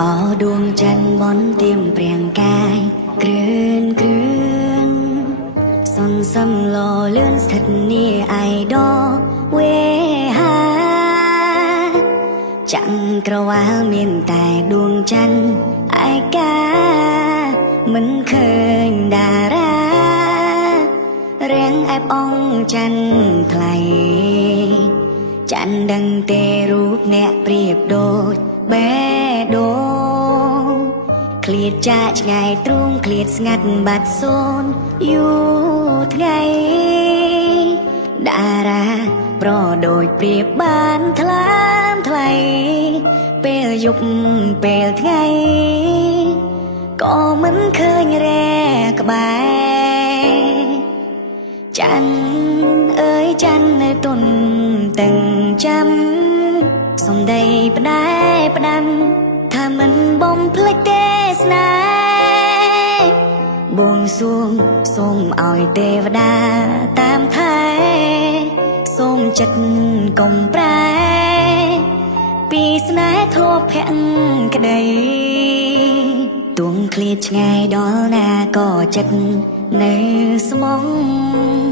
អោដួងច័ន្ទបនទៀមព្រាងកាយគ្រឿនសនសំឡលឿនស្ថិតនីអៃដវេហាចាំងក្រវ៉ាលមានតែដួងច័ន្ទឯកាមិនឃើញតារារៀងអែបអងច័ន្ទថ្លៃច័ន្ទដឹងទេរូបអ្នកប្រៀបដូចបេះដូងឃ្លាតចាកឆ្ងាយទ្រូងឃ្លាតស្ងាត់បាត់សូន្យយូរថ្ងៃតារាប្រដូចប្រៀបបានថ្លើមថ្លៃពេលយប់ពេលថ្ងៃក៏មិនឃើញរែក្បែរច័ន្ទអើយច័ន្ទនៅទុនតឹងចាំសំដីផ្ដែផ្ដាំថាមិនបំភ្លេចទេសនាបួងសួងសូមឲ្យទេវតាតាមថែសូមចិត្តកុំប្រែពីស្នេហ៍ធ្លាប់ភាក់ក្តីទួងឃ្លាតឆ្ងាយដល់ណាក៏ចិត្តនៅស្មង